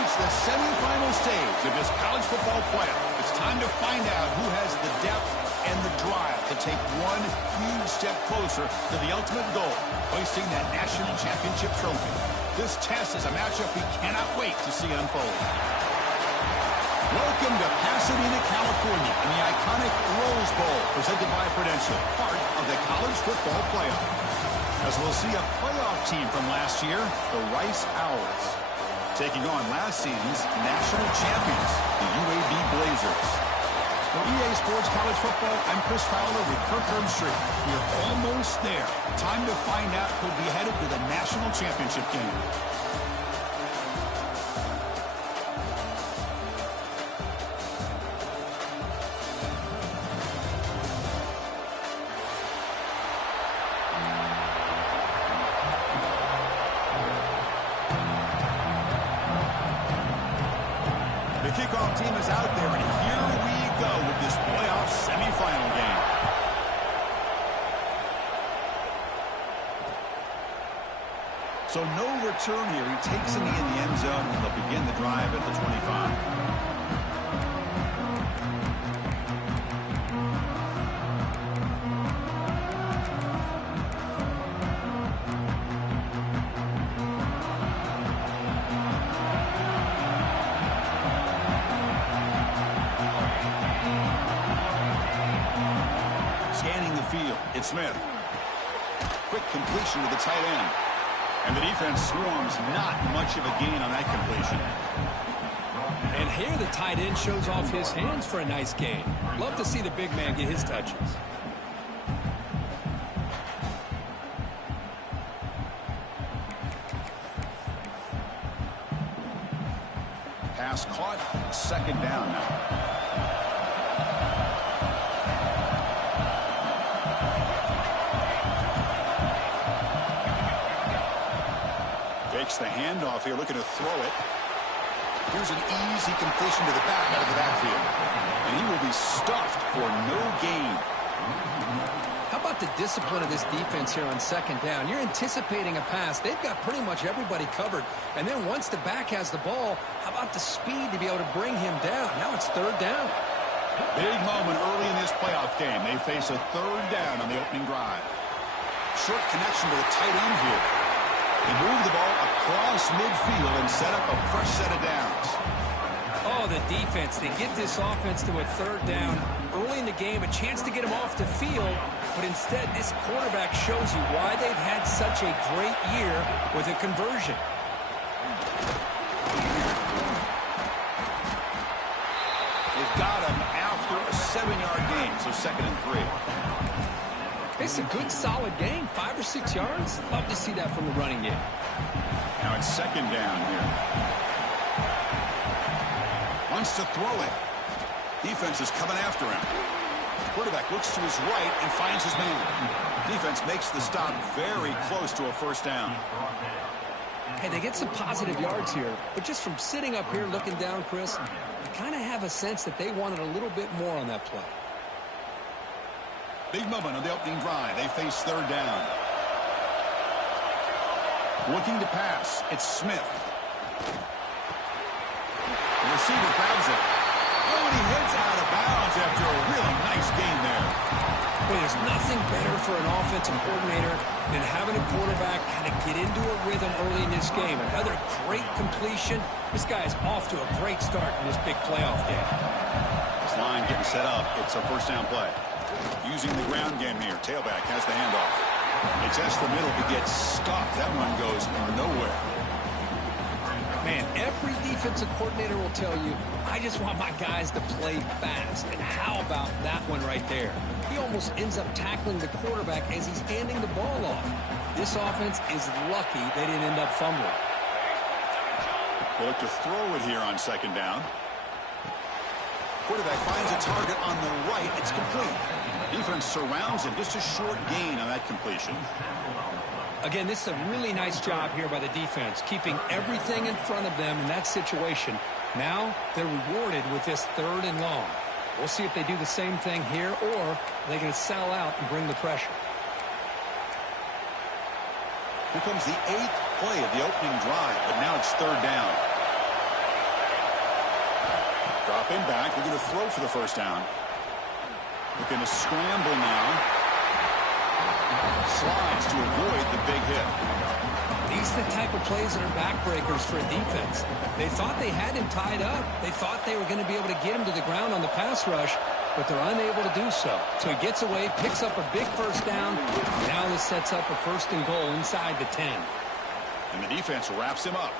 reached the semifinal stage of this college football playoff. It's time to find out who has the depth and the drive to take one huge step closer to the ultimate goal, hoisting that national championship trophy. This test is a matchup we cannot wait to see unfold. Welcome to Pasadena, California, in the iconic Rose Bowl, presented by Prudential, part of the college football playoff. As we'll see a playoff team from last year, the Rice Owls, taking on last season's national champions, the UAB Blazers. For EA Sports College Football, I'm Chris Fowler with Kirk Herbstreit. We're almost there. Time to find out who'll be headed to the national championship game. The kickoff team is out there, and here we go with this playoff semifinal game. So no return here. He takes a knee in the end zone, and they'll begin the drive at the 25. Scanning the field, it's Smith. Quick completion to the tight end. And the defense swarms, not much of a gain on that completion. And here the tight end shows off his hands for a nice gain. Love to see the big man get his touches. Pass caught, second down now. Fakes the handoff here, looking to throw it. Here's an easy completion to the back out of the backfield. And he will be stuffed for no gain. How about the discipline of this defense here on second down? You're anticipating a pass. They've got pretty much everybody covered. And then once the back has the ball, how about the speed to be able to bring him down? Now it's third down. Big moment early in this playoff game. They face a third down on the opening drive. Short connection to the tight end here. They move the ball across midfield and set up a fresh set of downs. Oh, the defense. They get this offense to a third down early in the game, a chance to get them off the field, but instead this quarterback shows you why they've had such a great year with a conversion. They've got him after a 7-yard gain, so 2nd and 3. It's a good, solid game. 5 or 6 yards. Love to see that from the running game. Now it's second down here. Wants to throw it. Defense is coming after him. Quarterback looks to his right and finds his man. Defense makes the stop very close to a first down. Hey, they get some positive yards here, but just from sitting up here looking down, Chris, I kind of have a sense that they wanted a little bit more on that play. Big moment on the opening drive. They face third down. Looking to pass. It's Smith. The receiver grabs it. Oh, and he hits out of bounds after a really nice gain there. Well, there's nothing better for an offensive coordinator than having a quarterback kind of get into a rhythm early in this game. Another great completion. This guy is off to a great start in this big playoff game. This line getting set up. It's a first down play. Using the ground game here. Tailback has the handoff. It's the middle to get stuffed. That one goes nowhere. Man, every defensive coordinator will tell you, I just want my guys to play fast. And how about that one right there? He almost ends up tackling the quarterback as he's handing the ball off. This offense is lucky they didn't end up fumbling. They look to throw it here on second down. Quarterback finds a target on the right. It's complete. Defense surrounds him. Just a short gain on that completion. Again, this is a really nice job here by the defense, keeping everything in front of them in that situation. Now they're rewarded with this third and long. We'll see if they do the same thing here, or they're going to sell out and bring the pressure. Here comes the 8th play of the opening drive, but now it's third down. Dropping back, we're going to throw for the first down. Looking to scramble now. Slides to avoid the big hit. These are the type of plays that are backbreakers for a defense. They thought they had him tied up. They thought they were going to be able to get him to the ground on the pass rush, but they're unable to do so. So he gets away, picks up a big first down. Now this sets up a 1st and goal inside the 10. And the defense wraps him up.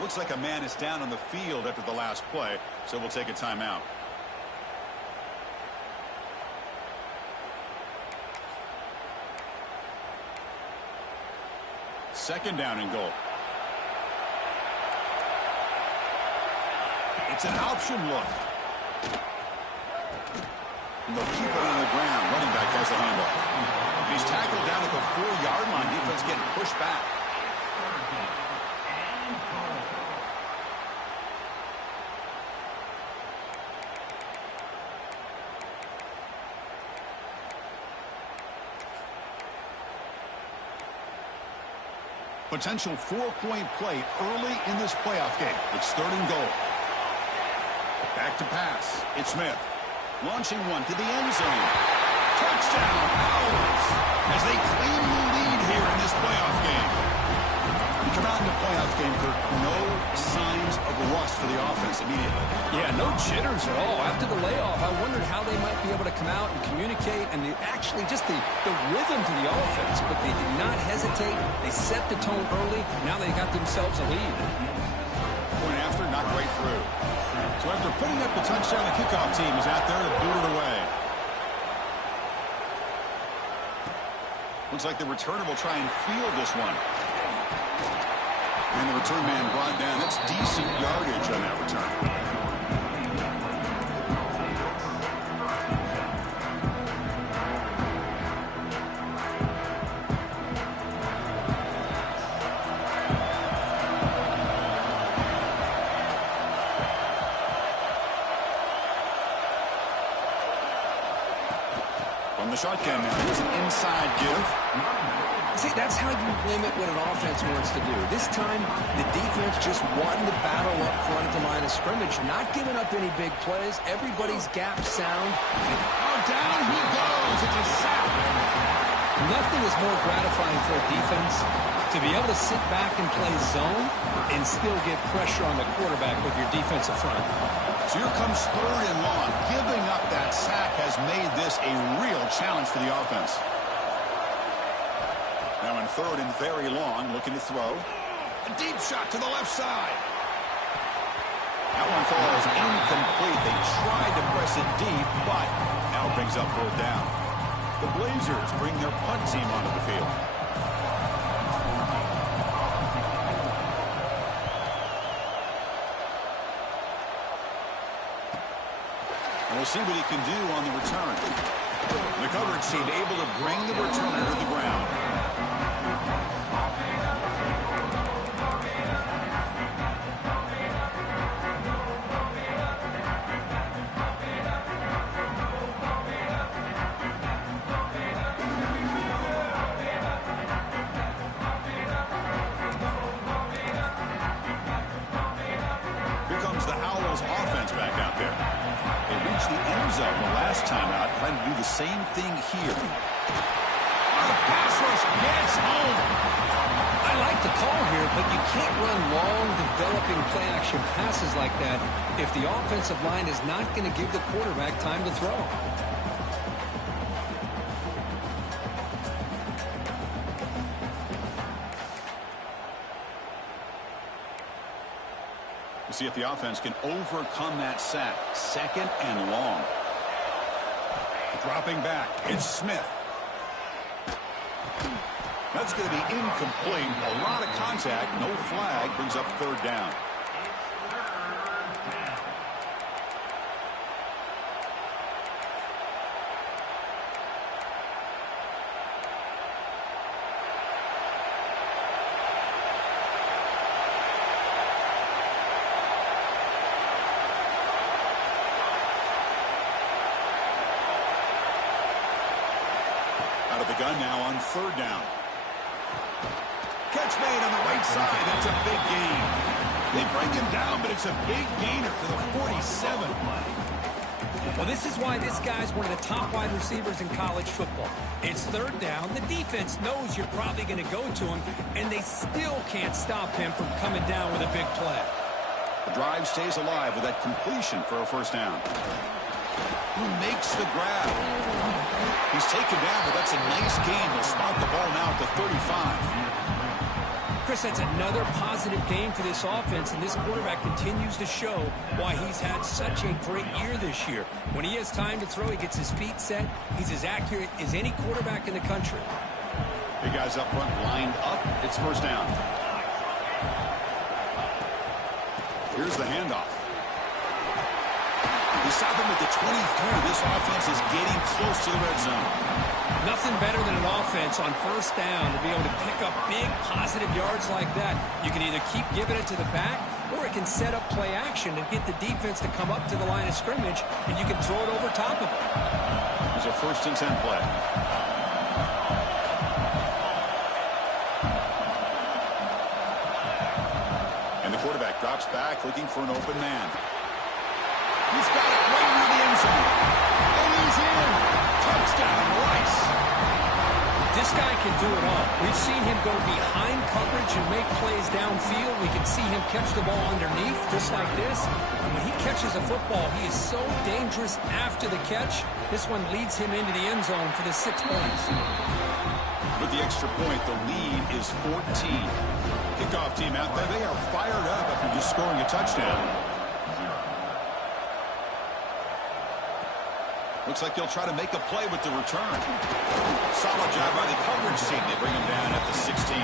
Looks like a man is down on the field after the last play, so we'll take a timeout. Second down and goal. It's an option look. And they'll keep it on the ground. Running back has the handoff. He's tackled down at the 4-yard line. Defense getting pushed back. Potential 4-point play early in this playoff game. It's 3rd and goal. Back to pass. It's Smith. Launching one to the end zone. Touchdown, Owls, as they claim the lead here in this playoff game. We come out in the playoff game, Kirk, no signs of rust for the offense immediately. Yeah, no jitters at all. After the layoff, I wondered how they might be able to come out and communicate and actually just the rhythm to the offense, but they did not hesitate. They set the tone early. Now they got themselves a lead. Point after, not quite through. So after putting up the touchdown, the kickoff team is out there to boot it away. Looks like the returner will try and field this one. And the return man brought down. That's decent yardage on that return. From the shotgun now, here's an inside give. See, that's how you limit what an offense wants to do. This time, the defense just won the battle up front at the line of scrimmage, not giving up any big plays. Everybody's gap sound. Oh, down he goes. It's a sack. Nothing is more gratifying for a defense to be able to sit back and play zone and still get pressure on the quarterback with your defensive front. So here comes 3rd and long. Giving up that sack has made this a real challenge for the offense. Now in 3rd and very long, looking to throw. A deep shot to the left side. That one falls incomplete. They tried to press it deep, but now it brings up 4th down. The Blazers bring their punt team onto the field. And we'll see what he can do on the return. The coverage team able to bring the returner to the ground. Here comes the Owls offense back out there. They reached the end zone the last time out, trying to do the same thing here. The pass rush gets home. I like the call here, but you can't run long, developing play-action passes like that if the offensive line is not going to give the quarterback time to throw. We'll see if the offense can overcome that sack. 2nd and long. Dropping back, it's Smith. That's going to be incomplete. A lot of contact, no flag, brings up 3rd down. Out of the gun now on 3rd down. Catch made on the right side. That's a big gain. They bring him down, but it's a big gainer to the 47. Well, this is why this guy's one of the top wide receivers in college football. It's third down. The defense knows you're probably going to go to him, and they still can't stop him from coming down with a big play. The drive stays alive with that completion for a first down. Who makes the grab? He's taken down, but that's a nice gain. They'll spot the ball now at the 35. Chris, that's another positive game for this offense, and this quarterback continues to show why he's had such a great year this year. When he has time to throw, he gets his feet set. He's as accurate as any quarterback in the country. Big guys up front lined up. It's first down. Here's the handoff. We stop him at the 23. This offense is getting close to the red zone. Nothing better than an offense on first down to be able to pick up big positive yards like that. You can either keep giving it to the back, or it can set up play action and get the defense to come up to the line of scrimmage, and you can throw it over top of it. It's a 1st and 10 play. And the quarterback drops back looking for an open man. He's got it right near the end zone. And he's in. Touchdown, Rice. This guy can do it all. We've seen him go behind coverage and make plays downfield. We can see him catch the ball underneath just like this. And when he catches a football, he is so dangerous after the catch. This one leads him into the end zone for the 6 points. With the extra point, the lead is 14. Kickoff team out there, they are fired up after just scoring a touchdown. Looks like they'll try to make a play with the return. Solid job by the coverage team. They bring him down at the 16.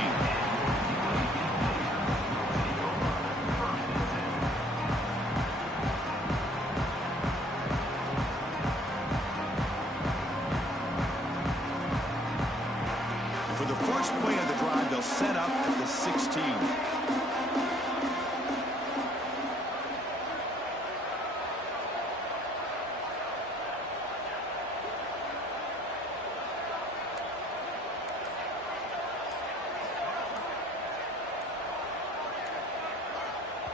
For the first play of the drive, they'll set up at the 16.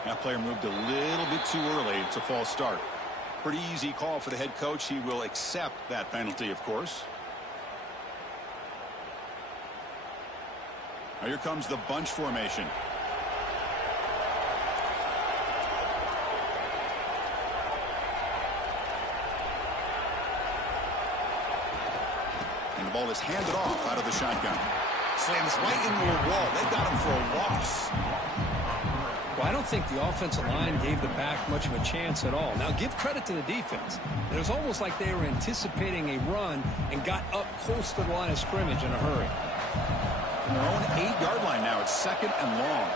That player moved a little bit too early. It's a false start. Pretty easy call for the head coach. He will accept that penalty, of course. Now here comes the bunch formation. And the ball is handed off out of the shotgun. Slams right into a wall. They got him for a loss. Well, I don't think the offensive line gave the back much of a chance at all. Now, give credit to the defense. It was almost like they were anticipating a run and got up close to the line of scrimmage in a hurry. From their own 8-yard line now, it's 2nd and long.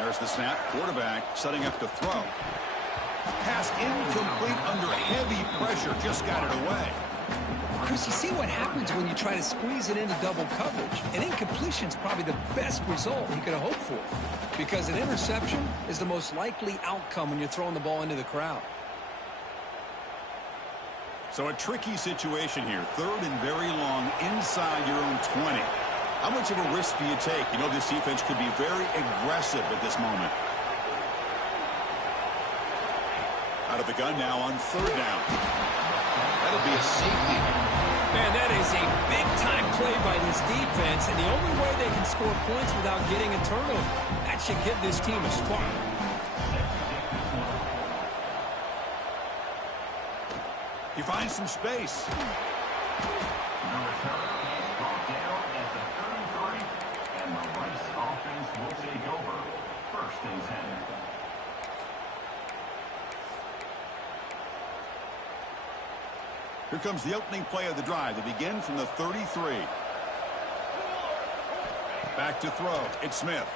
There's the snap. Quarterback setting up to throw. Pass incomplete under heavy pressure. Just got it away. Chris, you see what happens when you try to squeeze it into double coverage. An incompletion is probably the best result you could have hoped for, because an interception is the most likely outcome when you're throwing the ball into the crowd. So a tricky situation here. 3rd and very long inside your own 20. How much of a risk do you take? You know this defense could be very aggressive at this moment. Out of the gun now on 3rd down. That'll be a safety. Man, that is a big-time play by this defense, and the only way they can score points without getting a turnover. That should give this team a spark. He finds some space. The return is brought down at the 33, and the Rice offense will take over. 1st and 10. Here comes the opening play of the drive. They begin from the 33. Back to throw. It's Smith.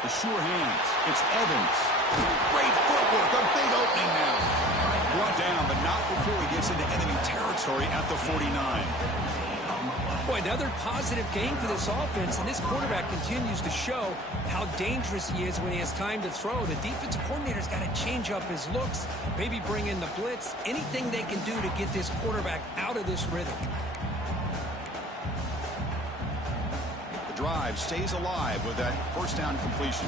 The sure hands. It's Evans. Great footwork. A big opening now. Brought down, but not before he gets into enemy territory at the 49. Boy, another positive game for this offense, and this quarterback continues to show how dangerous he is when he has time to throw. The defensive coordinator's got to change up his looks, maybe bring in the blitz, anything they can do to get this quarterback out of this rhythm. The drive stays alive with that first down completion.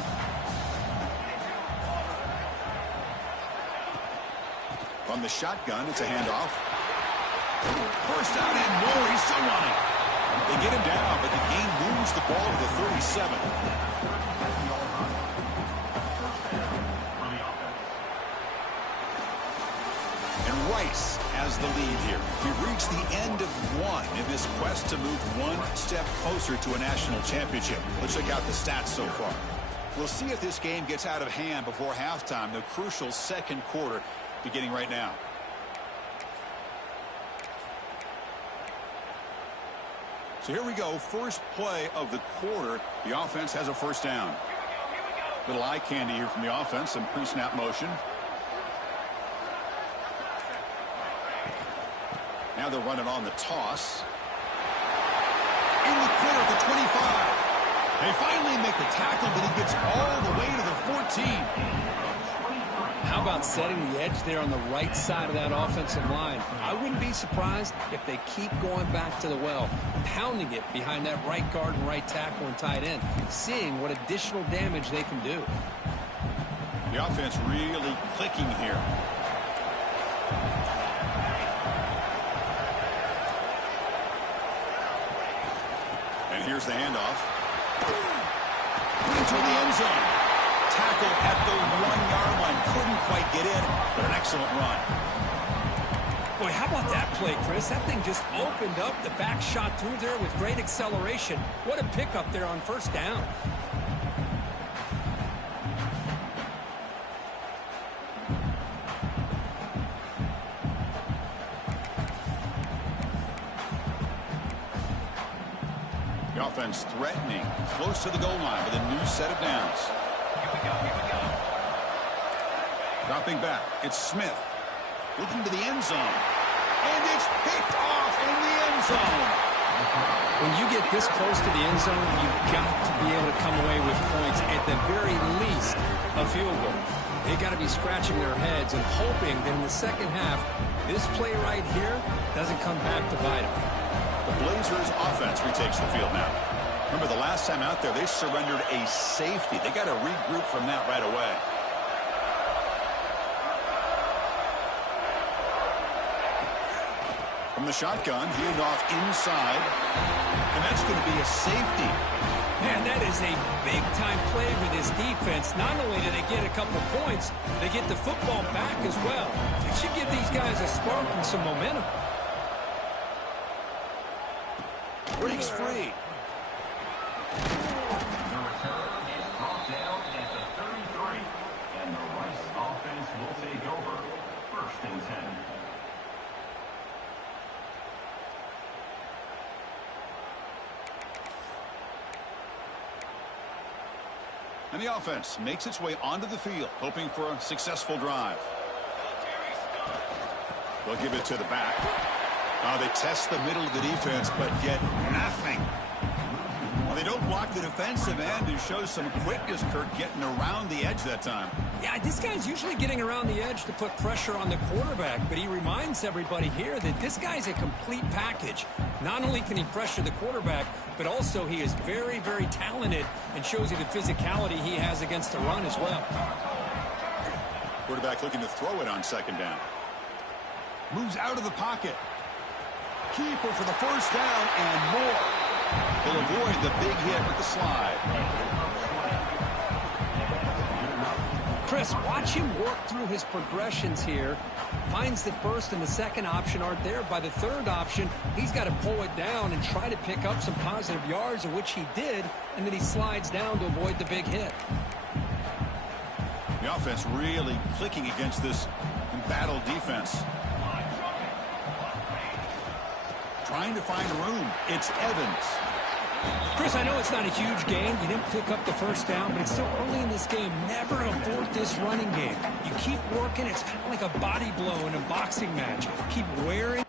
From the shotgun, it's a handoff. First down and more. He's still running. They get him down, but the gain moves the ball to the 37. And Rice has the lead here. We've reached the end of one in this quest to move one step closer to a national championship. Let's check out the stats so far. We'll see if this game gets out of hand before halftime, the crucial second quarter beginning right now. So here we go, first play of the quarter. The offense has a first down. Little eye candy here from the offense, some pre-snap motion. Now they're running on the toss. In the clear at the 25. They finally make the tackle, but he gets all the way to the 14. How about setting the edge there on the right side of that offensive line? I wouldn't be surprised if they keep going back to the well, pounding it behind that right guard and right tackle and tight end, seeing what additional damage they can do. The offense really clicking here. And here's the handoff. Into the end zone. Tackle at the 1-yard line. Couldn't quite get in, but an excellent run. Boy, how about that play, Chris? That thing just opened up. The back shot through there with great acceleration. What a pickup there on first down. The offense threatening, close to the goal line with a new set of downs. Dropping back, it's Smith. Looking to the end zone. And it's picked off in the end zone. When you get this close to the end zone, you've got to be able to come away with points, at the very least, a field goal. They got to be scratching their heads and hoping that in the second half, this play right here doesn't come back to bite them. The Blazers offense retakes the field now. Remember the last time out there, they surrendered a safety. They got to regroup from that right away. From the shotgun, hand off inside. And that's going to be a safety. Man, that is a big-time play for this defense. Not only do they get a couple points, they get the football back as well. It should give these guys a spark and some momentum. Breaks free. The return is brought down at the 33. And the Rice offense will take over. First and 10. And the offense makes its way onto the field, hoping for a successful drive. They'll give it to the back. They test the middle of the defense, but get nothing. Well, they don't block the defensive end and show some quickness, Kirk, getting around the edge that time. Yeah, this guy's usually getting around the edge to put pressure on the quarterback, but he reminds everybody here that this guy's a complete package. Not only can he pressure the quarterback, but also he is very, very talented and shows you the physicality he has against the run as well. Quarterback looking to throw it on second down. Moves out of the pocket. Keeper for the first down and more. He'll avoid the big hit with the slide. Chris, watch him work through his progressions here. Finds the first and the second option aren't there. By the third option, he's got to pull it down and try to pick up some positive yards, of which he did, and then he slides down to avoid the big hit. The offense really clicking against this embattled defense. Trying to find room. It's Evans. Chris, I know it's not a huge game. You didn't pick up the first down, but it's still early in this game. Never abort this running game. You keep working. It's kind of like a body blow in a boxing match. Keep wearing.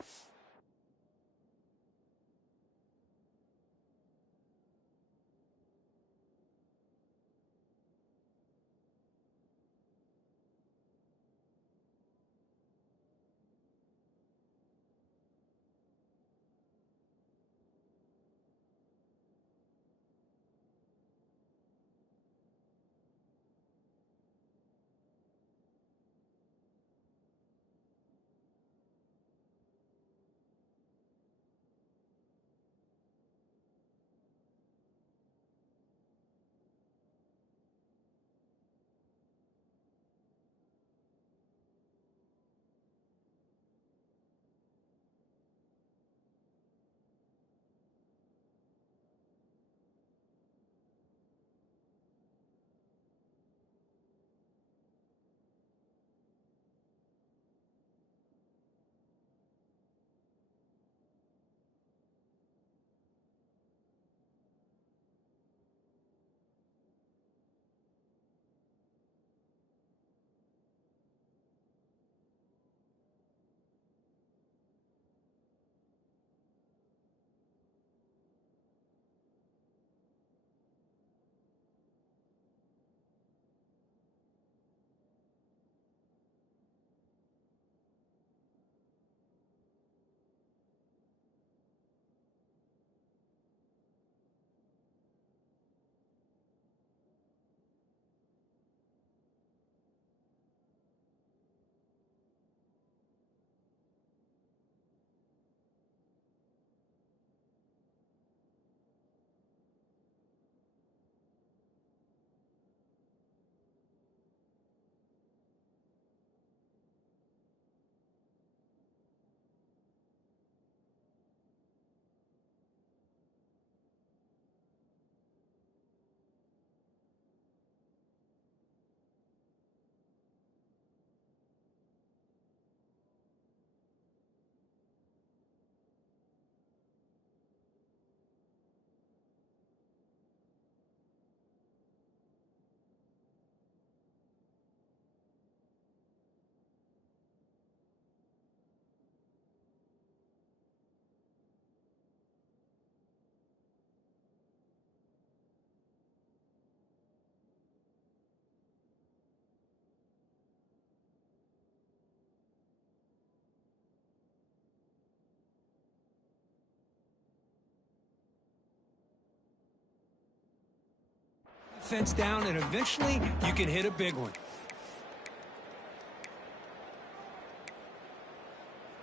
defense down, and eventually you can hit a big one.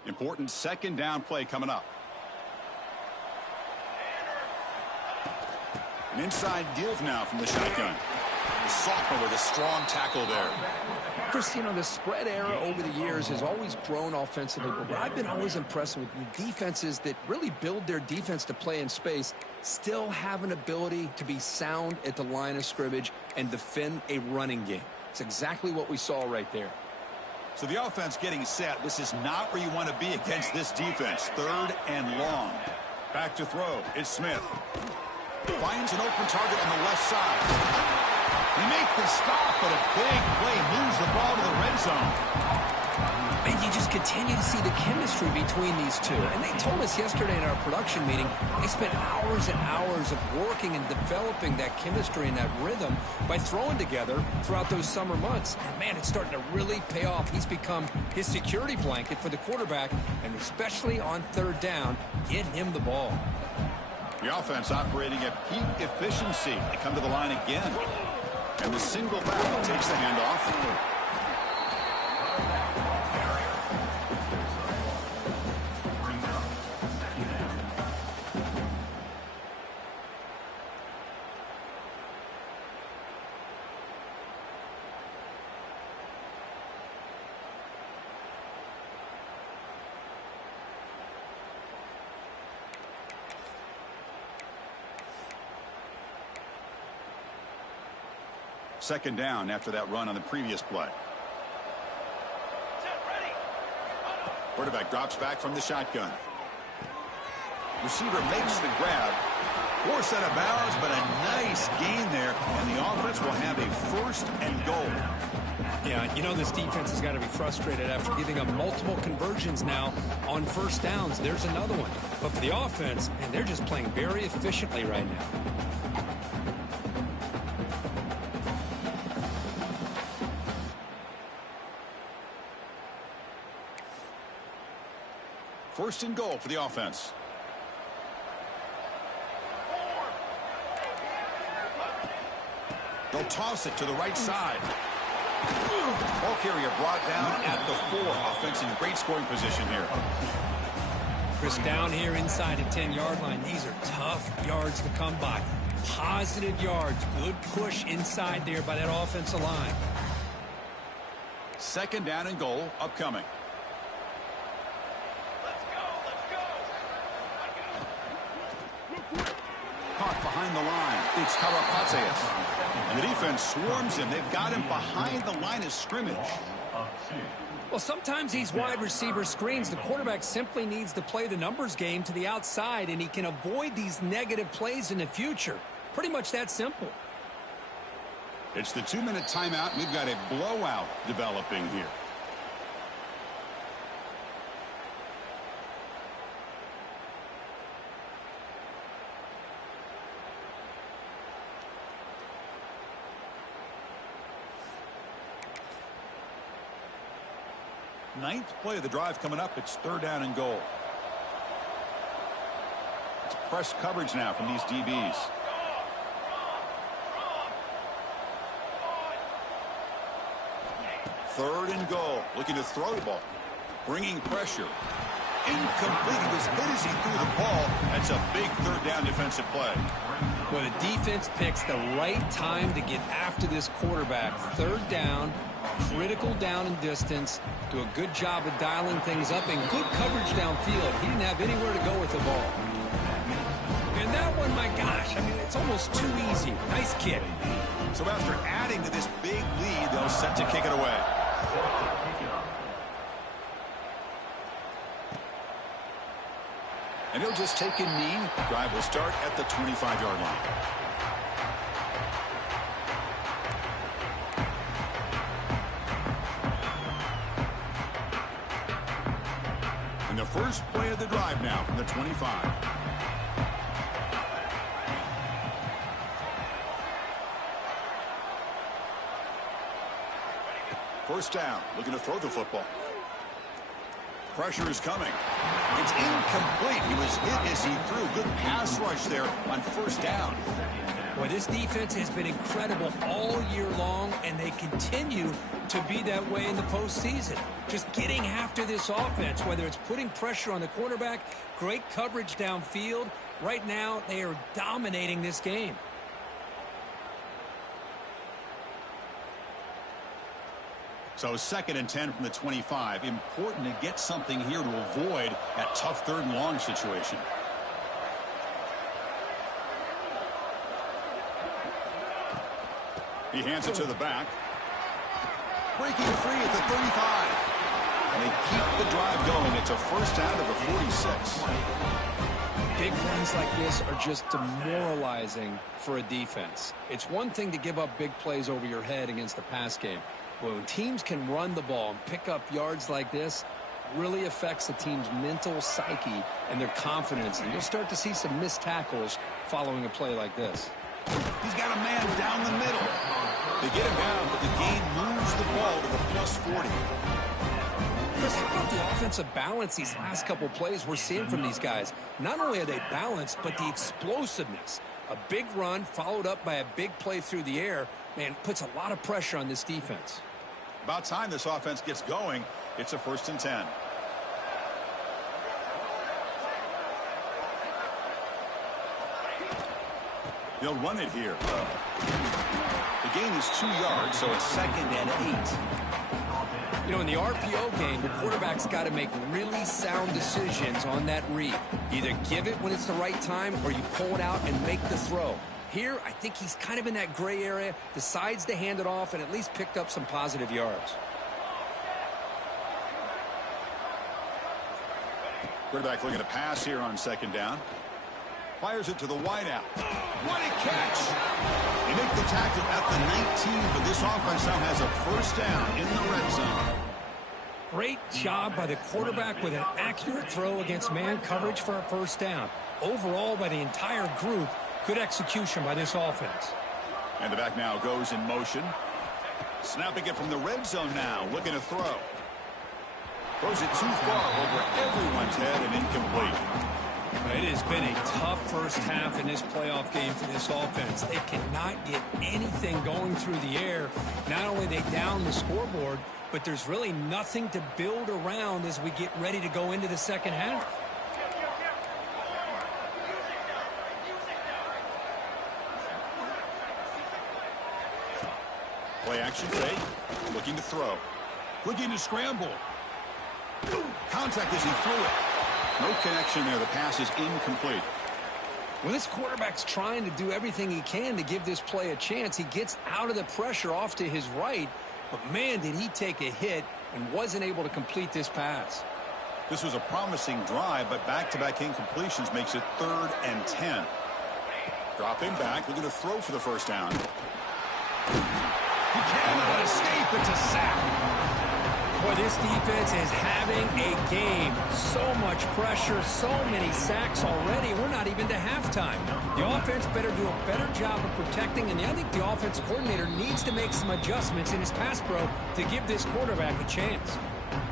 Important second down play coming up. An inside give now from the shotgun. The sophomore with a strong tackle there. Chris, you know, the spread era over the years has always grown offensively, but what I've been always impressed with the defenses that really build their defense to play in space still have an ability to be sound at the line of scrimmage and defend a running game. It's exactly what we saw right there. So the offense getting set. This is not where you want to be against this defense. 3rd and long. Back to throw. It's Smith. Finds an open target on the left side. He makes the stop, but a big play moves the ball to the red zone. And you just continue to see the chemistry between these two. And they told us yesterday in our production meeting, they spent hours and hours of working and developing that chemistry and that rhythm by throwing together throughout those summer months. And, man, it's starting to really pay off. He's become his security blanket for the quarterback, and especially on 3rd down, get him the ball. The offense operating at peak efficiency. They come to the line again. And the single back takes the handoff. Second down after that run on the previous play. Quarterback drops back from the shotgun. Receiver makes the grab. Force out of bounds, but a nice gain there, and the offense will have a 1st and goal. Yeah, you know this defense has got to be frustrated after giving up multiple conversions now on 1st downs. There's another one. But for the offense, and they're just playing very efficiently right now. 1st and goal for the offense. They'll toss it to the right side. Ball carrier brought down at the 4. Offense in great scoring position here. Chris, down here inside the 10-yard line, these are tough yards to come by. Positive yards. Good push inside there by that offensive line. 2nd down and goal upcoming. Caught behind the line. It's Karapatsias. And the defense swarms him. They've got him behind the line of scrimmage. Well, sometimes these wide receiver screens, the quarterback simply needs to play the numbers game to the outside, and he can avoid these negative plays in the future. Pretty much that simple. It's the 2-minute timeout. We've got a blowout developing here. Ninth play of the drive coming up. It's 3rd down and goal. It's press coverage now from these DBs. Third and goal. Looking to throw the ball. Bringing pressure. Incomplete. He was hit as he threw the ball. That's a big 3rd down defensive play. Well, the defense picks the right time to get after this quarterback. 3rd down. Critical down and distance. Do a good job of dialing things up and good coverage downfield. He didn't have anywhere to go with the ball. And that one, my gosh, I mean, it's almost too easy. Nice kick. So after adding to this big lead, they'll set to kick it away. And he'll just take a knee. Drive will start at the 25-yard line. And the first play of the drive now from the 25. First down, looking to throw the football. Pressure is coming. It's incomplete. He was hit as he threw. Good pass rush there on 1st down. Well, this defense has been incredible all year long, and they continue to be that way in the postseason. Just getting after this offense, whether it's putting pressure on the quarterback, great coverage downfield. Right now, they are dominating this game. So 2nd and 10 from the 25. Important to get something here to avoid that tough 3rd and long situation. He hands it to the back. Breaking free at the 35. And they keep the drive going. It's a first down to the 46. Big runs like this are just demoralizing for a defense. It's one thing to give up big plays over your head against the pass game. When teams can run the ball and pick up yards like this, really affects the team's mental psyche and their confidence. And you'll start to see some missed tackles following a play like this. He's got a man down the middle. They get him down, but the gain moves the ball to the plus 40. Chris, how about the offensive balance these last couple plays we're seeing from these guys? Not only are they balanced, but the explosiveness. A big run followed up by a big play through the air, man, puts a lot of pressure on this defense. About time this offense gets going. It's a 1st and 10. They'll run it here. The gain is 2 yards, so it's 2nd and 8. You know, in the RPO game, the quarterback's got to make really sound decisions on that read. Either give it when it's the right time or you pull it out and make the throw. Here, I think he's kind of in that gray area, decides to hand it off and at least picked up some positive yards. Quarterback looking to pass here on 2nd down. Fires it to the wideout. What a catch! They make the tackle at the 19, but this offense now has a 1st down in the red zone. Great job by the quarterback with an accurate throw against man coverage for a 1st down. Overall, by the entire group, good execution by this offense. And the back now goes in motion. Snapping it from the red zone now, looking to throw. Throws it too far over everyone's head and incomplete. It has been a tough first half in this playoff game for this offense. They cannot get anything going through the air. Not only they down the scoreboard, but there's really nothing to build around as we get ready to go into the 2nd half. Play action fake. Looking to throw. Looking to scramble. Contact as he threw it. No connection there. The pass is incomplete. Well, this quarterback's trying to do everything he can to give this play a chance. He gets out of the pressure off to his right, but man, did he take a hit and wasn't able to complete this pass. This was a promising drive, but back-to-back incompletions makes it 3rd and 10. Dropping back, looking to throw for the 1st down. He cannot escape. It's a sack. Boy, this defense is having a game. So much pressure, so many sacks already. We're not even to halftime. The offense better do a better job of protecting, and I think the offense coordinator needs to make some adjustments in his pass pro to give this quarterback a chance.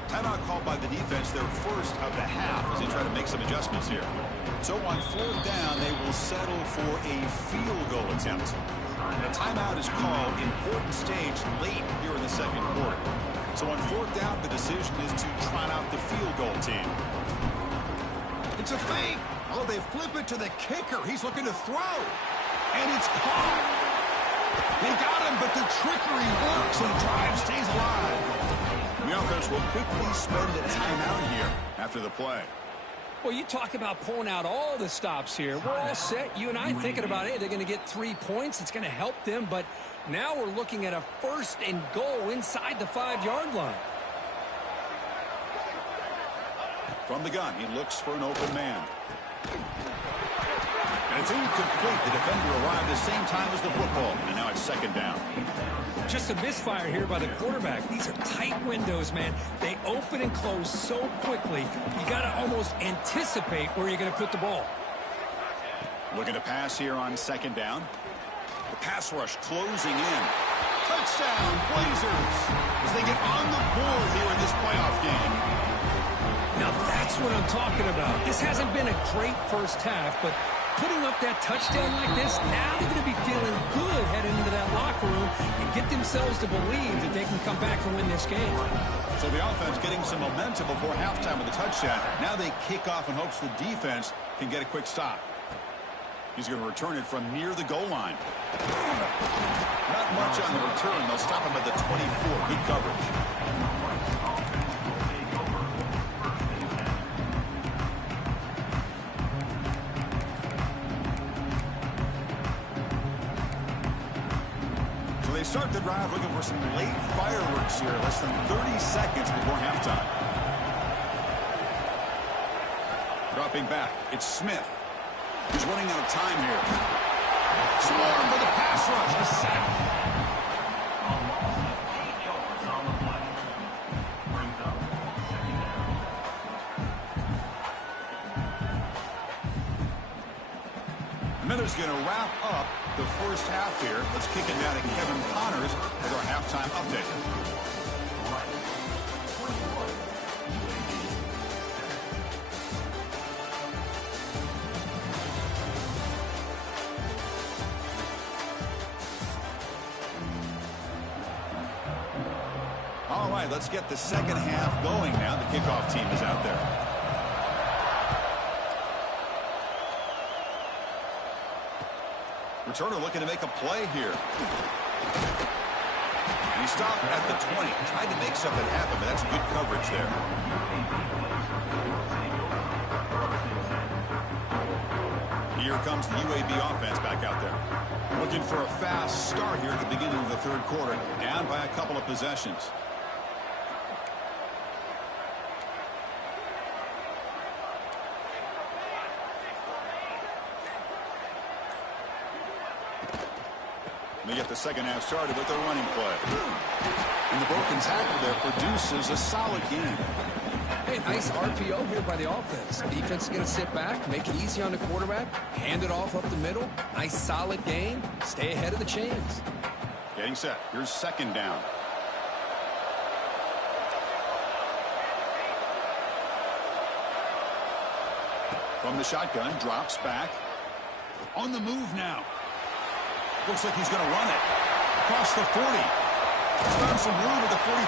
Timeout called by the defense, their first of the half, as they try to make some adjustments here. So on 4th down, they will settle for a field goal attempt. The timeout is called important stage late here in the 2nd quarter. So on 4th down, the decision is to trot out the field goal team. It's a fake. Oh, they flip it to the kicker. He's looking to throw. And it's caught. They got him, but the trickery works and the drive stays alive. The offense will quickly spend a timeout here after the play. Well, you talk about pulling out all the stops here. We're all set. You and I thinking about, hey, they're going to get 3 points. It's going to help them. But now we're looking at a 1st and goal inside the 5-yard line. From the gun, he looks for an open man. And it's incomplete. The defender arrived at the same time as the football. And now it's 2nd down. Just a misfire here by the quarterback. These are tight windows, man. They open and close so quickly. You got to almost anticipate where you're going to put the ball. Looking to pass here on 2nd down. The pass rush closing in. Touchdown, Blazers, as they get on the board here in this playoff game. Now that's what I'm talking about. This hasn't been a great first half, but Putting up that touchdown like this, now they're going to be feeling good heading into that locker room and get themselves to believe that they can come back and win this game. So the offense getting some momentum before halftime with a touchdown. Now they kick off in hopes the defense can get a quick stop. He's going to return it from near the goal line. Not much on the return. They'll stop him at the 24. Good coverage. So they start the drive looking for some late fireworks here. Less than 30 seconds before halftime. Dropping back. It's Smith. He's running out of time here. Swarm with a pass rush. A sack. A loss of 8 yards on the play. Brings up 2nd down. Miller's going to wrap up the first half here. Let's kick it down to Kevin Connors with our halftime update. All right, let's get the second half going now. The kickoff team is out there. Returner looking to make a play here. And he stopped at the 20. Tried to make something happen, but that's good coverage there. Here comes the UAB offense back out there. Looking for a fast start here at the beginning of the third quarter. Down by a couple of possessions. They get the second half started with their running play. And the broken tackle there produces a solid game. Hey, nice RPO here by the offense. Defense is going to sit back, make it easy on the quarterback, hand it off up the middle. Nice solid game. Stay ahead of the chains. Getting set. Here's second down. From the shotgun, drops back. On the move now. Looks like he's going to run it. Across the 40. Found some room at the 45.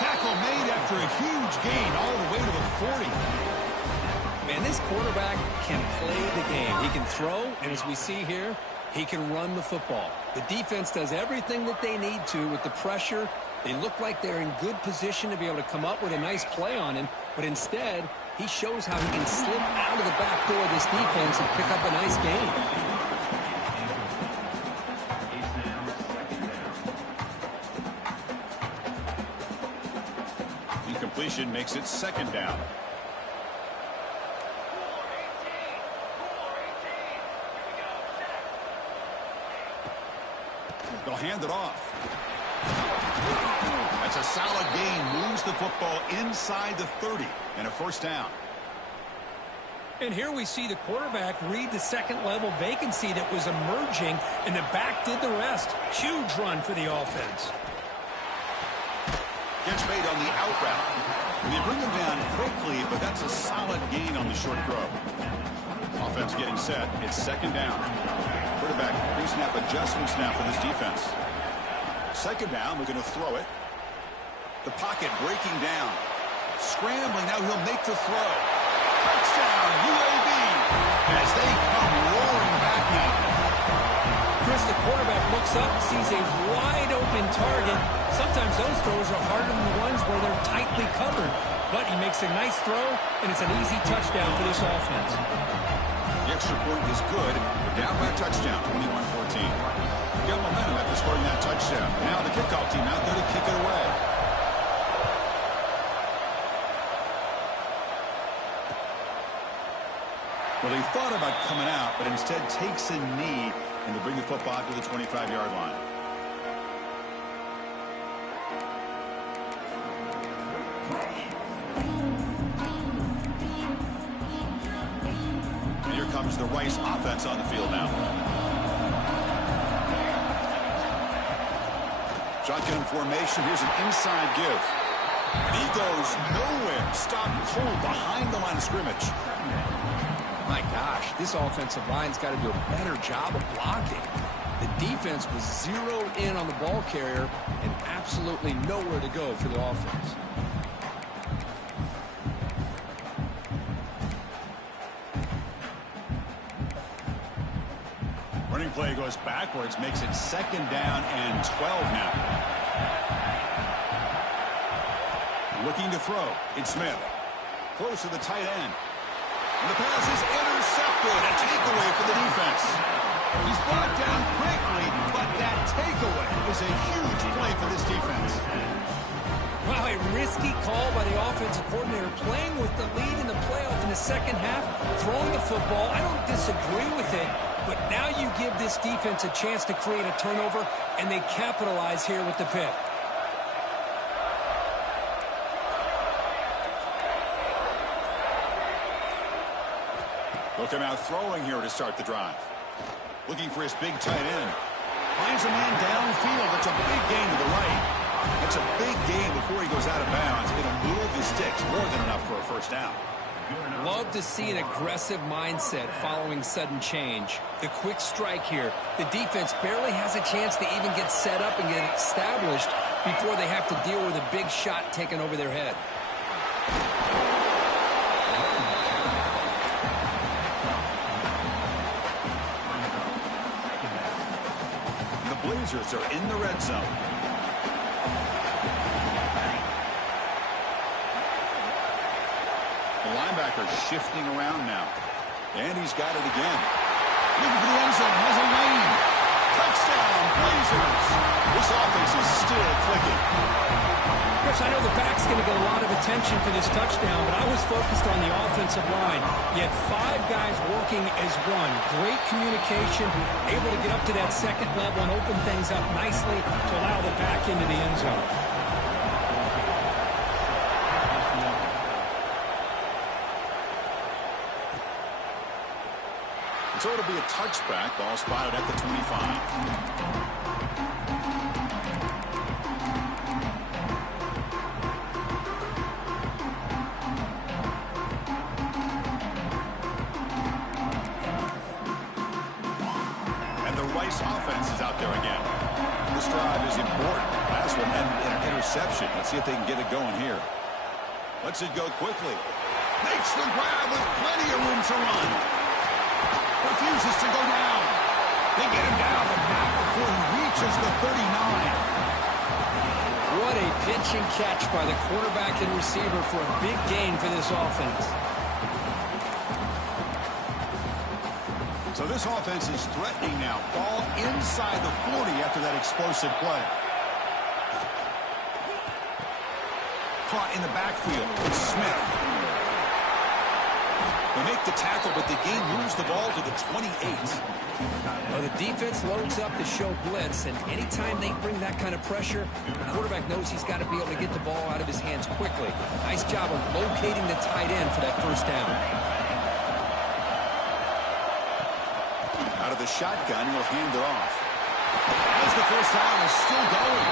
Tackle made after a huge gain all the way to the 40. Man, this quarterback can play the game. He can throw, and as we see here, he can run the football. The defense does everything that they need to with the pressure. They look like they're in good position to be able to come up with a nice play on him, but instead, he shows how he can slip out of the back door of this defense and pick up a nice gain. Incompletion makes it second down. They'll hand it off. That's a solid gain. Moves the football inside the 30 and a first down. And here we see the quarterback read the second level vacancy that was emerging, and the back did the rest. Huge run for the offense. Gets made on the out route. They bring him down quickly, but that's a solid gain on the short throw. Offense getting set. It's second down. Quarterback pre-snap adjustments now for this defense. Second down, we're going to throw it. The pocket breaking down. Scrambling, now he'll make the throw. Touchdown, UAB, as they come roaring back now. Chris, the quarterback looks up, sees a wide-open target. Sometimes those throws are harder than the ones where they're tightly covered. But he makes a nice throw, and it's an easy touchdown for this offense. The extra point is good. We're down by a touchdown, 21-14. Got momentum after scoring that touchdown. Now the kickoff team out there to kick it away. Well, he thought about coming out, but instead takes a knee and to bring the football to the 25-yard line. And here comes the Rice offense on the field now. Shotgun formation. Here's an inside give. And he goes nowhere. Stopped cold behind the line of scrimmage. My gosh, this offensive line's got to do a better job of blocking. The defense was zeroed in on the ball carrier and absolutely nowhere to go for the offense. Running play goes backwards, makes it 2nd down and 12 now. Looking to throw. It's Smith. Throws to the tight end. And the pass is intercepted. A takeaway for the defense. He's brought down quickly, but that takeaway is a huge play for this defense. Wow, a risky call by the offensive coordinator, playing with the lead in the playoff in the second half, throwing the football. I don't disagree with it, but now you give this defense a chance to create a turnover, and they capitalize here with the pick. Look him out throwing here to start the drive. Looking for his big tight end. Finds a man downfield. That's a big gain to the right. That's a big gain before he goes out of bounds. It'll move the sticks more than enough for a first down. Love to see an aggressive mindset following sudden change. The quick strike here. The defense barely has a chance to even get set up and get established before they have to deal with a big shot taken over their head. Blazers are in the red zone. The linebacker shifting around now. And he's got it again. Looking for the end zone. Has a lane. Touchdown, Blazers. This offense is still clicking. Chris, I know the back's going to get a lot of attention for this touchdown, but I was focused on the offensive line. You had 5 guys working as one. Great communication, able to get up to that second level and open things up nicely to allow the back into the end zone. So it'll be a touchback. Ball spotted at the 25. Offense is out there again. This drive is important. Last one ended in an interception. Let's see if they can get it going here. Lets it go quickly. Makes the grab with plenty of room to run. Refuses to go down. They get him down the back before he reaches the 39. What a pitch and catch by the quarterback and receiver for a big gain for this offense. So this offense is threatening now. Ball inside the 40 after that explosive play. Caught in the backfield. It's Smith. They make the tackle, but the game moves the ball to the 28. Well, the defense loads up to show blitz, and anytime they bring that kind of pressure, the quarterback knows he's got to be able to get the ball out of his hands quickly. Nice job of locating the tight end for that first down. Out of the shotgun, he'll hand it off. As the first down is still going.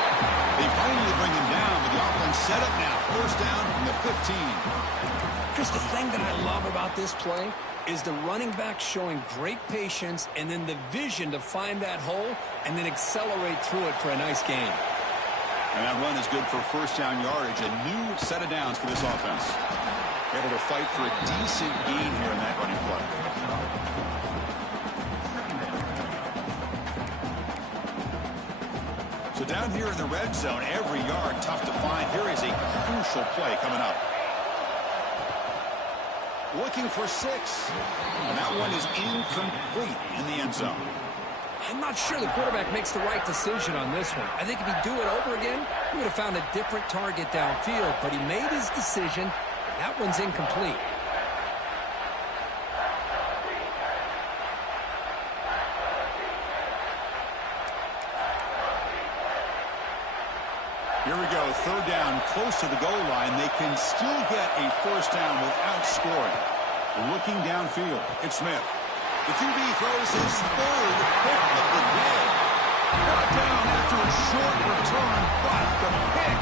They finally bring him down, but the offense set up now. First down from the 15. Chris, the thing that I love about this play is the running back showing great patience and then the vision to find that hole and then accelerate through it for a nice gain. And that run is good for first down yardage. A new set of downs for this offense. Able to fight for a decent gain here in that running play. So down here in the red zone, every yard tough to find. Here is a crucial play coming up. Looking for 6. And that one is incomplete in the end zone. I'm not sure the quarterback makes the right decision on this one. I think if he'd do it over again, he would have found a different target downfield. But he made his decision, and that one's incomplete. Here we go, third down, close to the goal line. They can still get a first down without scoring. Looking downfield, it's Smith. The QB throws his third pick of the day. Brought down after a short return, but the pick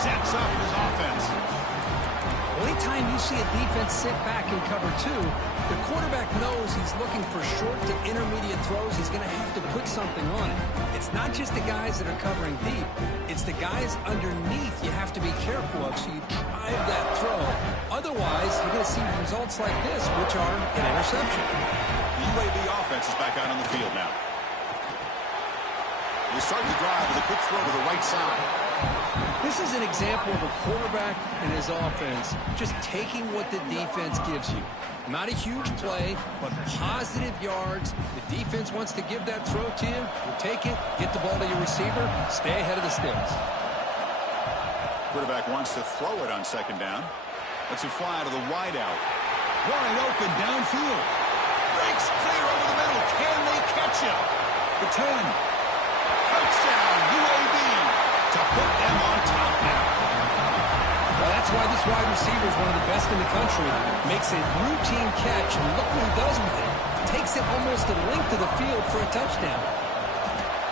sets up his offense. Anytime you see a defense sit back and cover 2, The quarterback knows he's looking for short to intermediate throws. He's going to have to put something on it. It's not just the guys that are covering deep. It's the guys underneath you have to be careful of, so you drive that throw. Otherwise, you're going to see results like this, which are an interception. The UAB offense is back out on the field now. They start the drive with a quick throw to the right side. This is an example of a quarterback and his offense just taking what the defense gives you. Not a huge play, but positive yards. The defense wants to give that throw to you. You take it, get the ball to your receiver, stay ahead of the sticks. Quarterback wants to throw it on second down. Lets it fly to the wide out. Wide open downfield. Breaks clear over the middle. Can they catch him? The 10. Touchdown, UAB, to put them on top now. Well, that's why this wide receiver is one of the best in the country. Makes a routine catch, and look what he does with it. Takes it almost a length of the field for a touchdown.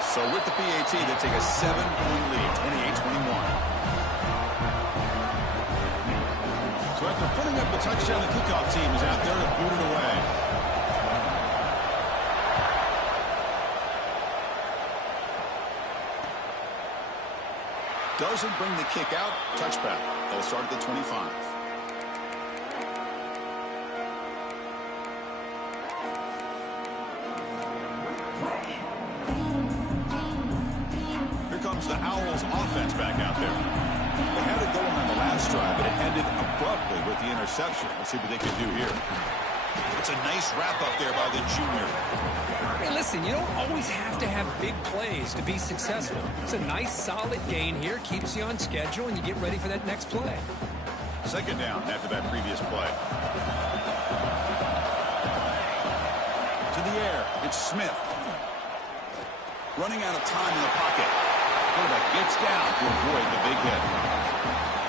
So with the PAT, they take a 7-point lead, 28-21. So after putting up the touchdown, the kickoff team is out there to boot it away. Doesn't bring the kick out. Touchback. They'll start at the 25. Here comes the Owls offense back out there. They had it going on the last drive, but it ended abruptly with the interception. Let's see what they can do here. It's a nice wrap up there by the junior. Hey, listen, you don't always have to have big plays to be successful. It's a nice, solid gain here. Keeps you on schedule, and you get ready for that next play. Second down after that previous play. To the air. It's Smith. Running out of time in the pocket. Quarterback gets down to avoid the big hit.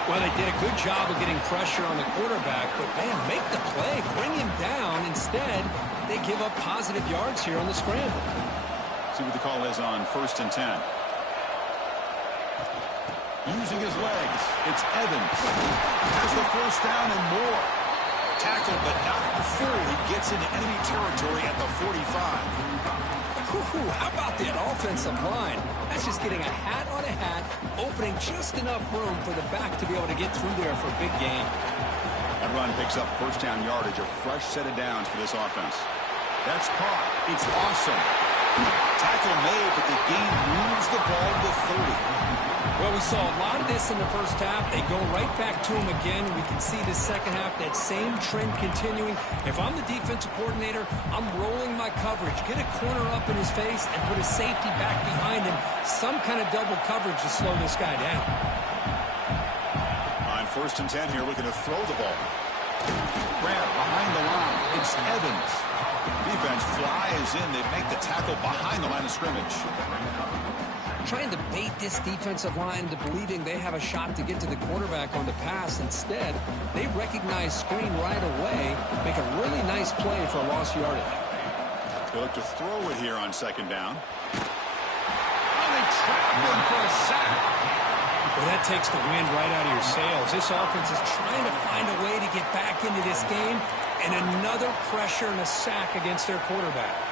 Well, they did a good job of getting pressure on the quarterback, but, man, make the play. Bring him down. Instead, they give up positive yards here on the scramble. See what the call is on 1st and 10. Using his legs, it's Evans. Has the first down and more. Tackled, but not before he gets into enemy territory at the 45. Ooh, how about that offensive line? That's just getting a hat on a hat, opening just enough room for the back to be able to get through there for a big gain. That run picks up first down yardage, a fresh set of downs for this offense. That's caught. It's awesome. Tackle made, but the gain moves the ball to 30. Well, we saw a lot of this in the first half. They go right back to him again. We can see the second half, that same trend continuing. If I'm the defensive coordinator, I'm rolling my coverage. Get a corner up in his face and put a safety back behind him. Some kind of double coverage to slow this guy down. On 1st and 10 here, looking to throw the ball. Grab behind the line. It's Evans. Defense flies in. They make the tackle behind the line of scrimmage. Trying to bait this defensive line to believing they have a shot to get to the quarterback on the pass. Instead, they recognize screen right away, make a really nice play for a lost yardage. They look to throw it here on second down. Oh, they trap him for a sack. Well, that takes the wind right out of your sails. This offense is trying to find a way to get back into this game, and another pressure and a sack against their quarterback.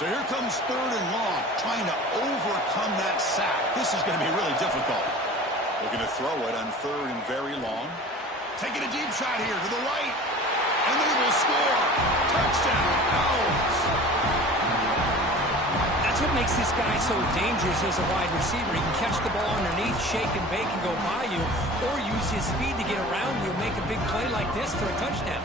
So here comes 3rd and long, trying to overcome that sack. This is going to be really difficult. Looking to throw it on 3rd and very long. Taking a deep shot here to the right. And they will score. Touchdown, Owls. That's what makes this guy so dangerous as a wide receiver. He can catch the ball underneath, shake and bake and go by you, or use his speed to get around you and make a big play like this for a touchdown.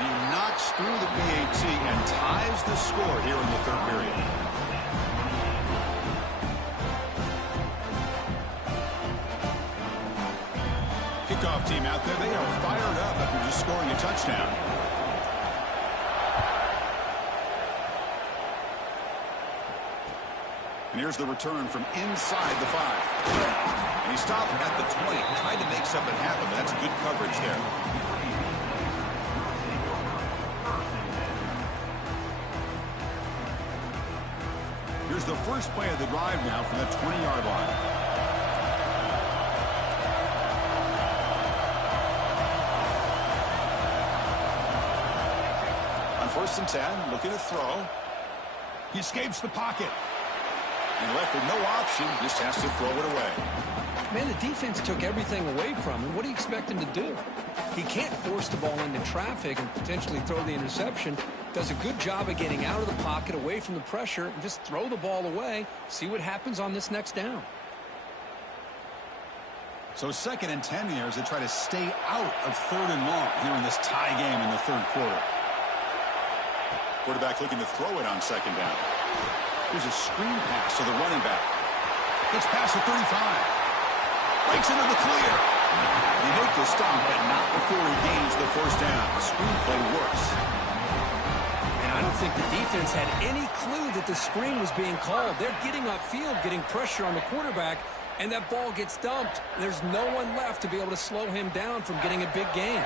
He knocks through the PAT and ties the score here in the 3rd period. Kickoff team out there, they are fired up after just scoring a touchdown. And here's the return from inside the 5. And he stopped at the 20, tried to make something happen, but that's good coverage there. Here's the first play of the drive now from the 20-yard line. On 1st and 10, looking to throw. He escapes the pocket. And left with no option, just has to throw it away. Man, the defense took everything away from him. What do you expect him to do? He can't force the ball into traffic and potentially throw the interception. Does a good job of getting out of the pocket, away from the pressure, and just throw the ball away. See what happens on this next down. So 2nd and 10 here as they try to stay out of 3rd and long here in this tie game in the 3rd quarter. Quarterback looking to throw it on 2nd down. Here's a screen pass to the running back. Gets past the 35. Breaks into the clear. They make the stop, but not before he gains the 1st down. The screen play works. And I don't think the defense had any clue that the screen was being called. They're getting upfield, getting pressure on the quarterback, and that ball gets dumped. There's no one left to be able to slow him down from getting a big gain.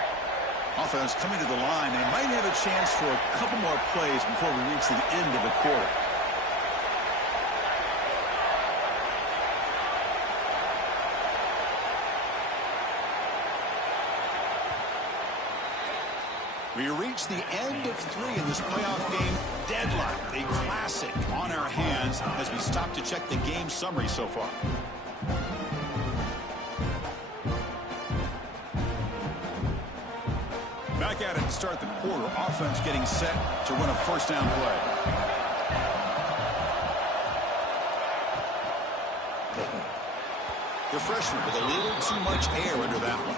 Offense coming to the line. They might have a chance for a couple more plays before we reach the end of the quarter. We reach the end of 3 in this playoff game. Deadlock, a classic on our hands as we stop to check the game summary so far. Back at it to start the quarter. Offense getting set to run a 1st down play. The freshman with a little too much air under that one.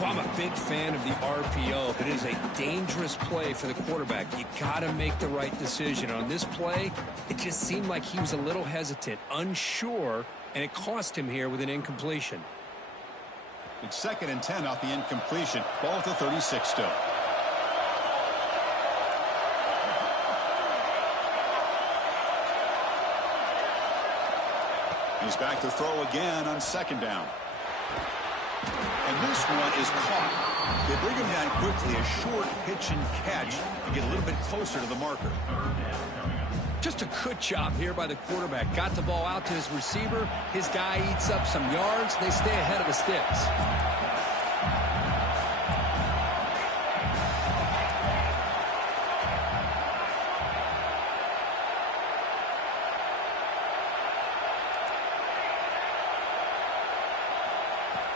Well, I'm a big fan of the RPO, but it is a dangerous play for the quarterback. You got to make the right decision. On this play, it just seemed like he was a little hesitant, unsure, and it cost him here with an incompletion. It's 2nd and 10 off the incompletion. Ball at the 36 still. He's back to throw again on 2nd down. And this one is caught. They bring him down quickly, a short pitch and catch to get a little bit closer to the marker. Just a good job here by the quarterback. Got the ball out to his receiver. His guy eats up some yards. They stay ahead of the sticks.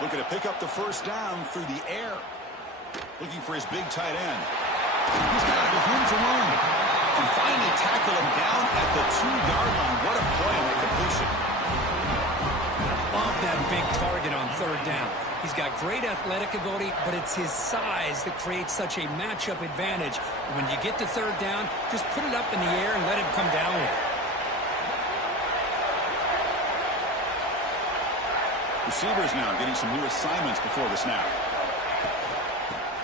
Looking to pick up the 1st down through the air. Looking for his big tight end. He's got it with room for room. And finally tackle him down at the 2-yard line. What a play on that completion. I love that big target on 3rd down. He's got great athletic ability, but it's his size that creates such a matchup advantage. When you get to 3rd down, just put it up in the air and let him come down with it. Receivers now getting some new assignments before the snap.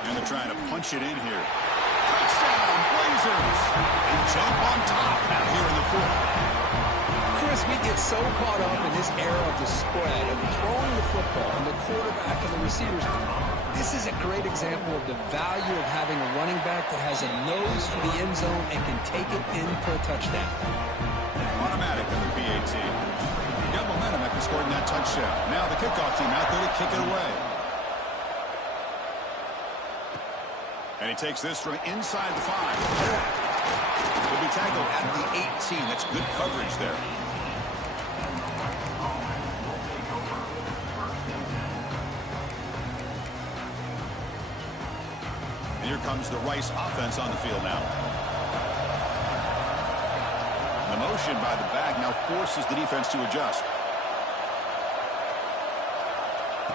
And they're trying to punch it in here. Touchdown, Blazers! And jump on top now here in the 4th. Chris, we get so caught up in this era of the spread, of throwing the football, and the quarterback and the receivers. This is a great example of the value of having a running back that has a nose for the end zone and can take it in for a touchdown. Automatic on the PAT. Got momentum after scoring that touchdown. Now the kickoff team out there to kick it away. And he takes this from inside the 5. He'll be tackled at the 18. That's good coverage there. And here comes the Rice offense on the field now. The motion by the back now forces the defense to adjust.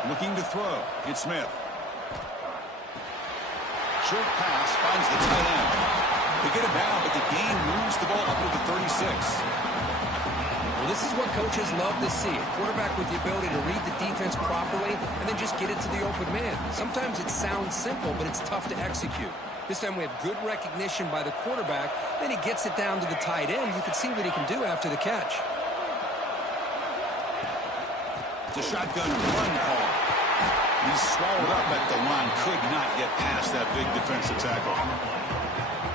Looking to throw. It's Smith. Short pass finds the tight end. They get it down, but the gain moves the ball up to the 36. Well, this is what coaches love to see. A quarterback with the ability to read the defense properly and then just get it to the open man. Sometimes it sounds simple, but it's tough to execute. This time we have good recognition by the quarterback. Then he gets it down to the tight end. You can see what he can do after the catch. It's a shotgun run call. He's swallowed up at the line. Could not get past that big defensive tackle.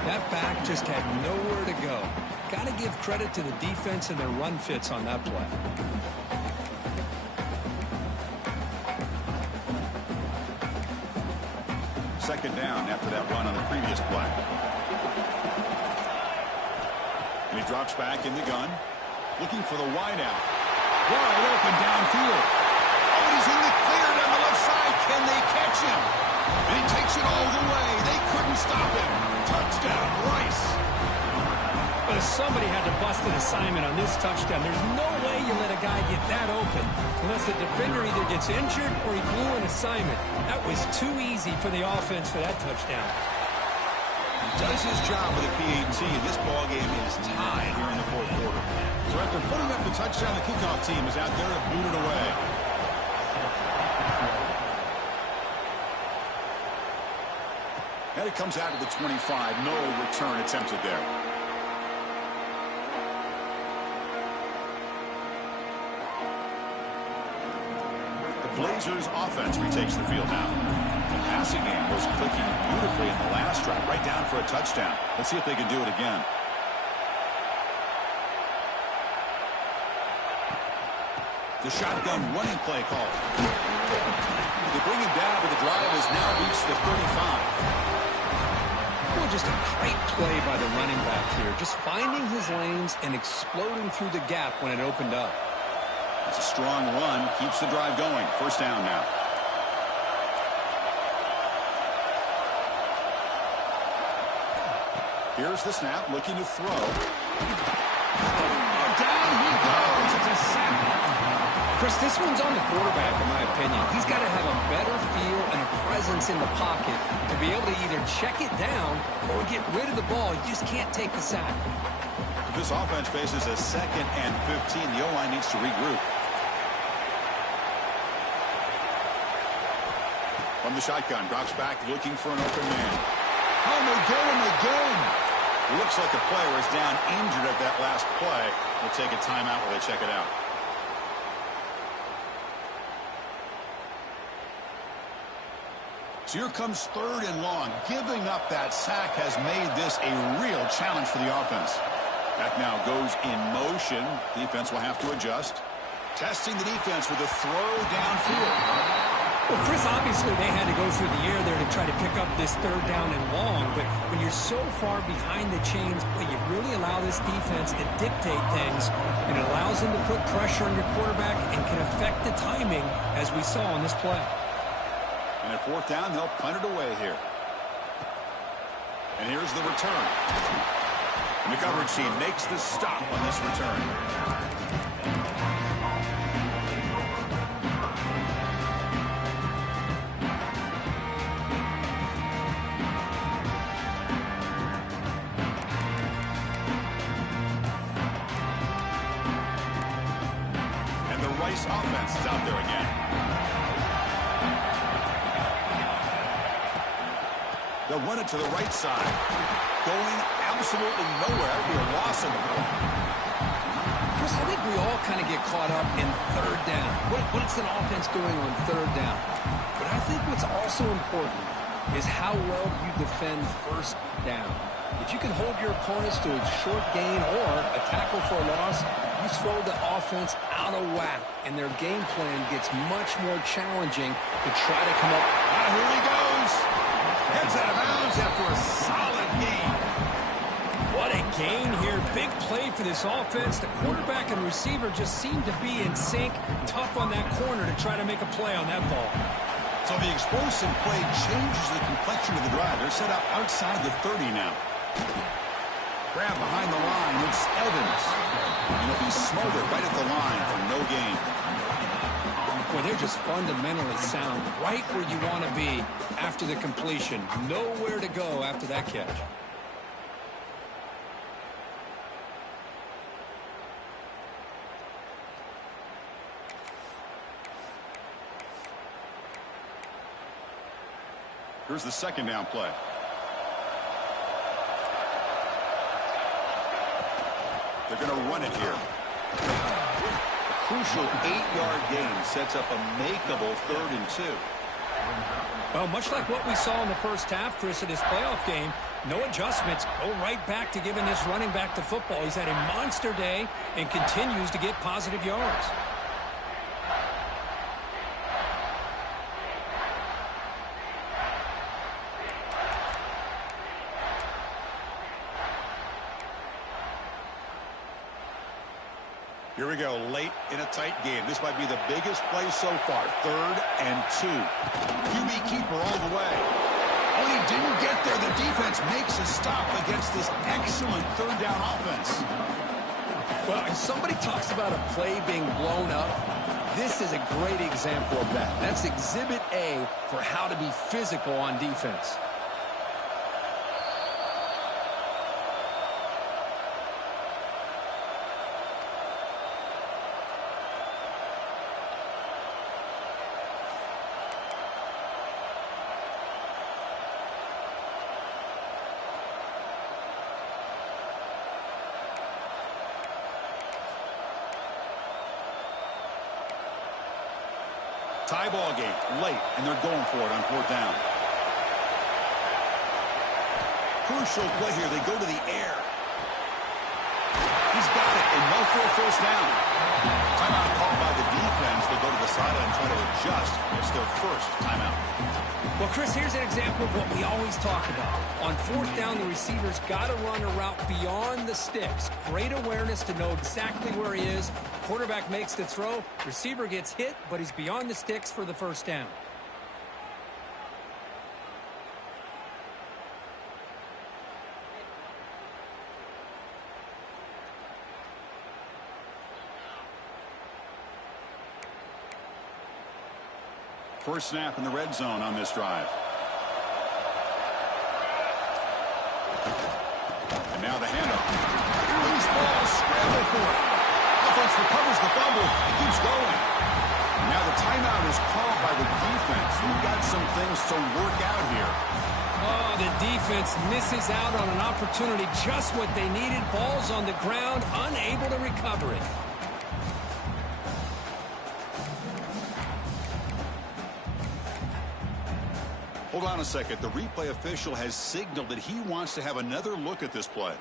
That back just had nowhere to go. Got to give credit to the defense and their run fits on that play. Second down after that run on the previous play. And he drops back in the gun, looking for the wideout. Wide open downfield. Oh, he's in the clear down the left side. Can they catch him? And he takes it all the way. They couldn't stop him. Touchdown, Rice. But somebody had to bust an assignment on this touchdown. There's no way you let a guy get that open unless the defender either gets injured or he blew an assignment. That was too easy for the offense for that touchdown. He does his job with a PAT, and this ballgame is tied here in the fourth quarter. So after putting up the touchdown, the kickoff team is out there to boot it away. And it comes out to the 25. No return attempted there. Blazers offense retakes the field now. The passing game was clicking beautifully in the last drive, right down for a touchdown. Let's see if they can do it again. The shotgun running play call. They bring him down, but the drive has now reached the 35. Well, just a great play by the running back here. Just finding his lanes and exploding through the gap when it opened up. It's a strong run, keeps the drive going. First down now. Here's the snap, looking to throw. Down he goes. It's a sack. Chris, this one's on the quarterback, in my opinion. He's got to have a better feel and a presence in the pocket to be able to either check it down or get rid of the ball. You just can't take the sack. This offense faces a 2nd and 15. The O-line needs to regroup. From the shotgun, drops back, looking for an open man. Oh, they get him again. Looks like the player is down injured at that last play. We'll take a timeout while they check it out. So here comes 3rd and long. Giving up that sack has made this a real challenge for the offense. Back now goes in motion. Defense will have to adjust. Testing the defense with a throw downfield. Well, Chris, obviously they had to go through the air there to try to pick up this 3rd down and long, but when you're so far behind the chains, well, you really allow this defense to dictate things, and it allows them to put pressure on your quarterback and can affect the timing, as we saw on this play. And at 4th down, they'll punt it away here. And here's the return. And the coverage team makes the stop on this return. Rice offense is out there again. They'll run it to the right side. Going absolutely nowhere. It'll be a loss of the ball. Chris, I think we all kind of get caught up in 3rd down. What's an offense doing on 3rd down? But I think what's also important is how well you defend 1st down. If you can hold your opponents to a short gain or a tackle for a loss, you throw the offense out of whack, and their game plan gets much more challenging to try to come up. Ah, here he goes. Heads out of bounds after a solid gain. What a gain here. Big play for this offense. The quarterback and receiver just seem to be in sync. Tough on that corner to try to make a play on that ball. So the explosive play changes the complexion of the drive. They're set up outside the 30 now. Grab behind the line. It's Evans. And he'll be smothered right at the line for no gain. Boy, they're just fundamentally sound. Right where you want to be after the completion. Nowhere to go after that catch. Here's the 2nd down play. They're going to run it here. A crucial 8-yard gain sets up a makeable 3rd and 2. Well, much like what we saw in the first half, Chris, of this playoff game, No adjustments. Go right back to giving this running back the football. He's had a monster day and continues to get positive yards. Here we go, late in a tight game. This might be the biggest play so far. 3rd and 2. QB keeper all the way. Oh, he didn't get there. The defense makes a stop against this excellent 3rd down offense. Well, if somebody talks about a play being blown up, this is a great example of that. That's Exhibit A for how to be physical on defense. Tie ball game, late, and they're going for it on 4th down. Crucial play here. They go to the air. He's got it, and no for a 1st down. Timeout called by the defense. They go to the sideline and try to adjust. It's their 1st timeout. Well, Chris, here's an example of what we always talk about. On 4th down, the receiver's got to run a route beyond the sticks. Great awareness to know exactly where he is. Quarterback makes the throw. Receiver gets hit, but he's beyond the sticks for the 1st down. First snap in the red zone on this drive. And now the handoff. Loose ball, scramble for it. Offense recovers the fumble, keeps going. And now the timeout is called by the defense. We've got some things to work out here. Oh, the defense misses out on an opportunity, just what they needed. Ball's on the ground, unable to recover it. Hold on a second. The replay official has signaled that he wants to have another look at this play.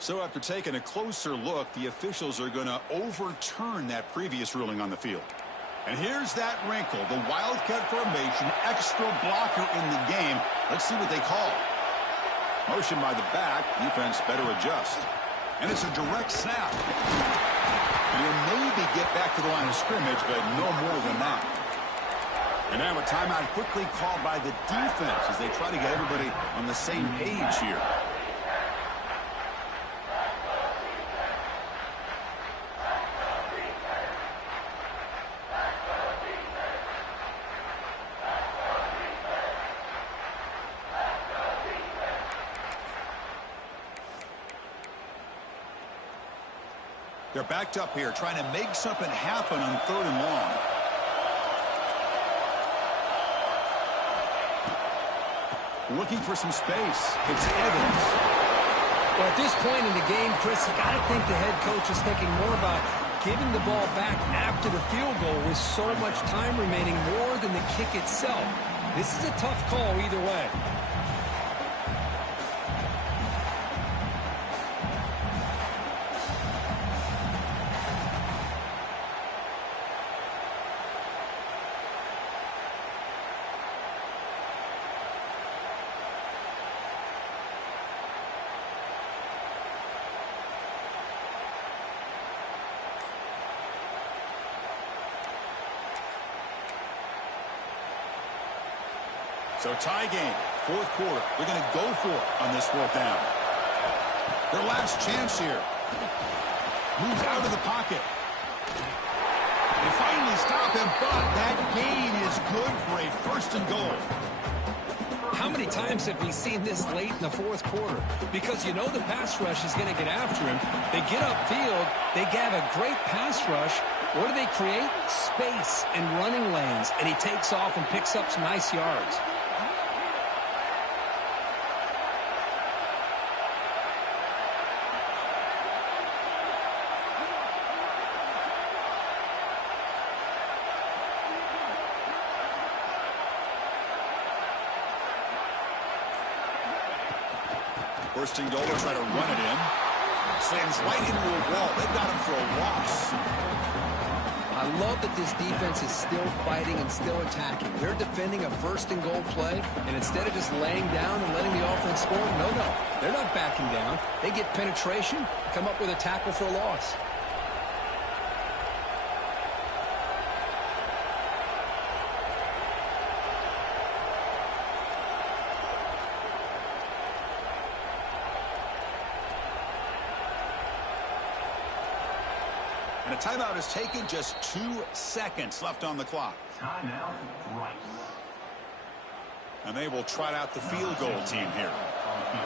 So after taking a closer look, the officials are going to overturn that previous ruling on the field. And here's that wrinkle, the wildcat formation, extra blocker in the game. Let's see what they call. Motion by the back, defense better adjust. And it's a direct snap. And he'll maybe get back to the line of scrimmage, but no more than that. And now a timeout quickly called by the defense as they try to get everybody on the same page here. They're backed up here, trying to make something happen on 3rd and long. Looking for some space. It's Evans. Well, at this point in the game, Chris, you got to think the head coach is thinking more about giving the ball back after the field goal with so much time remaining more than the kick itself. This is a tough call either way. So tie game, 4th quarter. They're going to go for it on this 4th down. Their last chance here. Moves out of the pocket. They finally stop him, but that gain is good for a 1st and goal. How many times have we seen this late in the 4th quarter? Because you know the pass rush is going to get after him. They get upfield. They have a great pass rush. What do they create? Space and running lanes. And he takes off and picks up some nice yards. First and goal, they'll try to run it in. Slams right into a wall. They've got him for a loss. I love that this defense is still fighting and still attacking. They're defending a first and goal play, and instead of just laying down and letting the offense score, no, they're not backing down. They get penetration, come up with a tackle for a loss. And a timeout is taken, just 2 seconds left on the clock. Timeout, Rice. And they will trot out the field goal team here.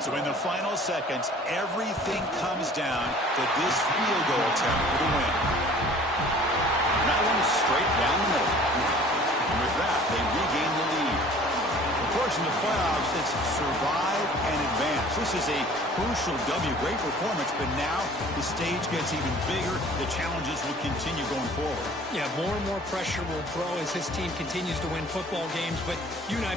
So in the final seconds, everything comes down to this field goal attempt for the win. And that one is straight down the middle. And with that, they regain the lead. Of course, in the playoffs, it's survive and advance. This is a crucial W. Great performance, but now the stage gets even bigger. The challenges will continue going forward. Yeah, more and more pressure will grow as this team continues to win football games, but you and I